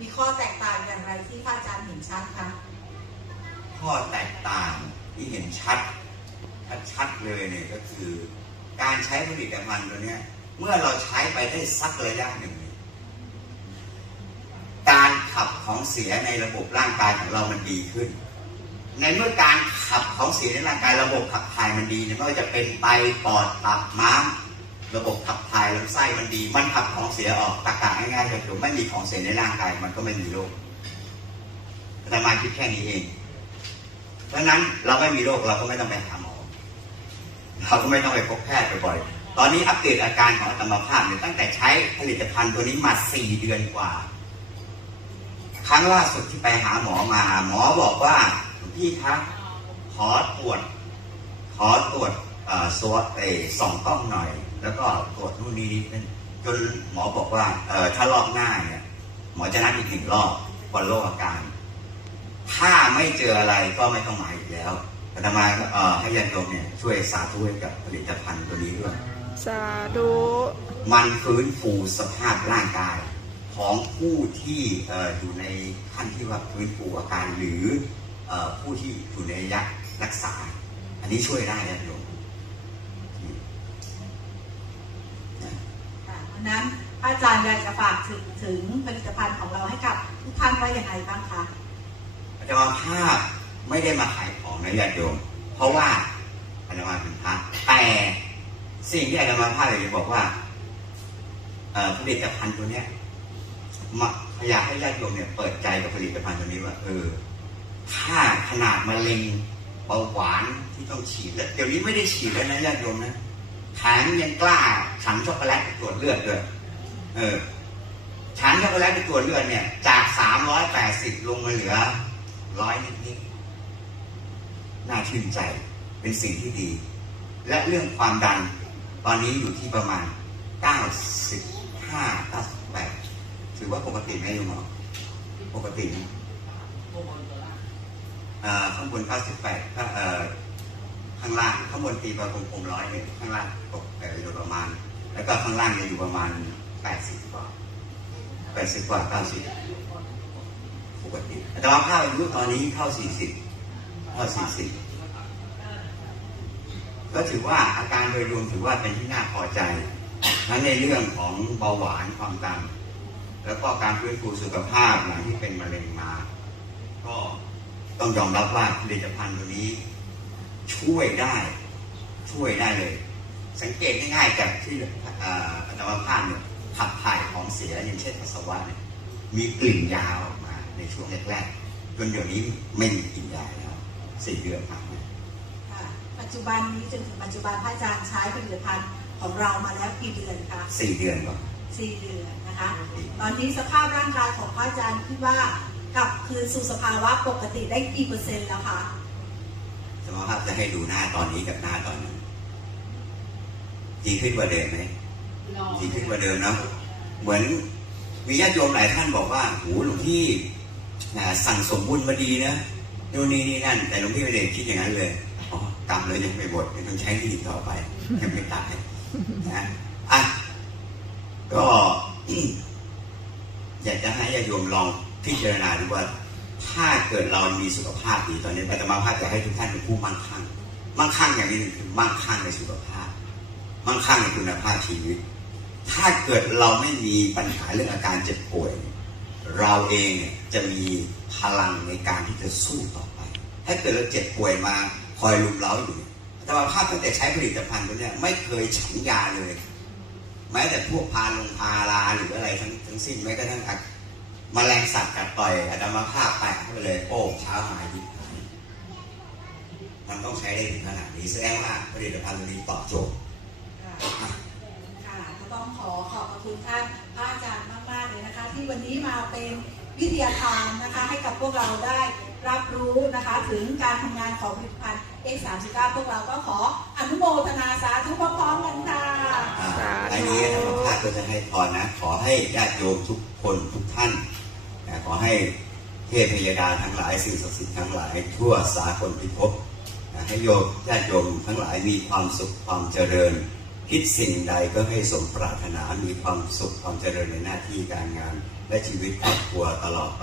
มีข้อแตกต่างอย่างไรที่พระอาจารย์เห็นชัดคะข้อแตกต่างที่เห็นชัดชัดๆเลยเนี่ยก็คือ การใช้ผลิตภัณฑ์ตัวเนี้ย เมื่อเราใช้ไปได้สักระยะหนึ่ง การขับของเสียในระบบร่างกายของเรามันดีขึ้น ในเมื่อการขับของเสียในร่างกายระบบขับถ่ายมันดีเนี่ยไม่ว่าจะเป็นไตปอดตับม้าม ระบบขับถ่ายลำไส้มันดี มันขับของเสียออกตากาง่ายๆก็คือไม่มีของเสียในร่างกายมันก็ไม่มีโรคแต่มาคิดแค่นี้เอง เพราะนั้นเราไม่มีโรคเราก็ไม่ต้องไปหาหมอ เราก็ไม่ต้องไปพบแพทย์บ่อยๆตอนนี้อัปเดตอาการของอัตมาภาพเนี่ยตั้งแต่ใช้ผลิตภัณฑ์ตัวนี้มาสี่เดือนกว่า ครั้งล่าสุดที่ไปหาหมอมา หมอบอกว่าพี่ครับขอตรวจ ขอตรวจอ่อสวดเออส่องกล้องหน่อย แล้วก็ตรวจนู่นนี่นี่จนหมอบอกว่าเออถ้ารอบหน้าเนี่ยหมอจะนัดอีกหนึ่งรอบวันโรคอาการ ถ้าไม่เจออะไรก็ไม่ต้องมาอีกแล้วอาตมาก็เอ่อให้ญาติโยมเนี่ยช่วยสาธุให้กับผลิตภัณฑ์ตัวนี้ด้วยสาธุมันฟื้นฟูสภาพร่างกาย ของผู้ที่เอ่ออยู่ในขั้นที่ว่าฟื้นฟูอาการหรือเอ่อผู้ที่อยู่ในระยะรักษา อันนี้ช่วยได้นะโยม ค่ะเพราะฉะนั้นพ ระอาจารย์อยากจะฝากถึงถึงผลิตภัณฑ์ของเราให้กับทุกท่านว่าอย่างไรบ้างคะอาจารย์ภาพไม่ได้มาขายของนะญาติโยม เพราะว่าอาจารย์เป็นพระแต่สิ่งที่อาจารย์ภาพอยากจะบอกว่าผลิตภัณฑ์ตัวเนี้ยมาอยากให้ญาติโยมเนี่ยเปิดใจกับผลิตภัณฑ์ตัวนี้ว่าเออถ้าขนาดมะเร็งเบาหวานที่ต้องฉีดแล้วเดี๋ยวนี้ไม่ได้ฉีดแล้วนะญาติโยมนะแถมยังกล้าฉันช็อกโกแลตตรวจเลือดด้วย เออฉันช็อกโกแลตไปตรวเลือดเนี่ย จากสามร้อยแปดสิบลงมาเหลือร้อยนิดๆน่าชื่นใจเป็นสิ่งที่ดี และเรื่องความดัน ตอนนี้อยู่ที่ประมาณเก้าสิบห้าเก้าสิบแปดถือว่าปกติไหมโยมหมอปกตินะเอ่อข้างบน98ถ้าเอ่อข้างล่างข้างบนตีประกลมๆร้อยเนี่ยข้างล่างตกแต่อยู่ประมาณ แล้วก็ข้างล่างเนี่ยอยู่ประมาณ 80กว่า80กว่า90ปกติแต่ว่าภาพอายุตอนนี้เข้า40เข้า40ก็ถือว่าอาการโดยรวมถือว่าเป็นที่น่าพอใจทั้งในเรื่องของเบาหวานความดันแล้วก็การฟื้นฟูสุขภาพหลังที่เป็นมะเร็งมา ก็ต้องยอมรับว่าผลิตภัณฑ์ตัวนี้ ช่วยได้ ช่วยได้เลย สังเกตง่ายๆจากที่อัตมาภาพเนี่ย ขับถ่ายของเสียอย่างเช่นปัสสาวะเนี่ยมีกลิ่นยาออกมาในช่วงแรกๆจนเดี๋ยวนี้ไม่มีกลิ่นยาแล้วสี่เดือนผ่านมาค่ะปัจจุบันนี้จนถึงปัจจุบันพระอาจารย์ใช้ผลิตภัณฑ์ของเรามาแล้วกี่เดือนคะสี่เดือนก่อนสี่เดือนนะคะ ตอนนี้สภาพร่างกายของพระอาจารย์คิดว่ากลับคืนสู่สภาวะปกติได้กี่เปอร์เซ็นต์แล้วคะสมภาพจะให้ดูหน้าตอนนี้กับหน้าตอนนั้นดีขึ้นกว่าเดิมไหม ดีขึ้นกว่าเดิมเนาะเหมือนมีญาติโยมหลายท่านบอกว่าโหหลวงพี่สั่งสมบุญมาดีนะโน่นนี่นี่นั่น แต่หลวงพี่ไม่ได้คิดอย่างนั้นเลยอ๋อกรรมเลยยังไม่หมดยังต้องใช้ที่ดีต่อไปยังไม่ตายนะอะก็อยากจะให้ญาติโยมลองพิจารณาดูว่า ถ้าเกิดเรามีสุขภาพดีตอนนี้อาตมาภาพจะให้ทุกท่านเป็นผู้มั่งคั่ง มั่งคั่งอย่างนี้หนึ่งคือมั่งคั่งในสุขภาพ มั่งคั่งในคุณภาพชีวิต ถ้าเกิดเราไม่มีปัญหาเรื่องอาการเจ็บป่วย เราเองจะมีพลังในการที่จะสู้ต่อไป ถ้าเกิดเราเจ็บป่วยมาคอยลุมเล้าอยู่เนี่ยอาตมภาพตั้งแต่ใช้ผลิตภัณฑ์ตัวนี้ไม่เคยฉันยาเลย แม้แต่พวกพาลงพาลาหรืออะไรทั้งทั้งสิ้นแม้กระทั่งอาแมลงสัตว์กัดต่อยอาตมาภาพแปะเข้าไปเลยโป้เช้าหายดีมันต้องใช้ได้ถึงขนาดนี้แสดงว่าผลิตภัณฑ์นี้ตอบโจทย์ ค่ะค่ะก็ต้องขอขอบพระคุณ ท่านพระอาจารย์มากๆเลยนะคะ ที่วันนี้มาเป็นวิทยาทานนะคะ ให้กับพวกเราได้รับรู้นะคะถึงการทำงานของผลิตภัณฑ์ X39 พวกเราก็ขออนุโมทนาสาธุพร้อมๆกันค่ะอันนี้ธรรมชาติก็จะให้พรนะ ขอให้ญาติโยมทุกคนทุกท่านนะขอให้เทพพยดาทั้งหลายสิ่งศักดิ์สิทธิ์ทั้งหลาย ทั่วสากลพิภพนะให้โยมญาติโยมทั้งหลายมีความสุขความเจริญ คิดสิ่งใดก็ให้สมปรารถนามีความสุขความเจริญในหน้าที่การงาน และชีวิตครอบครัวตลอดไป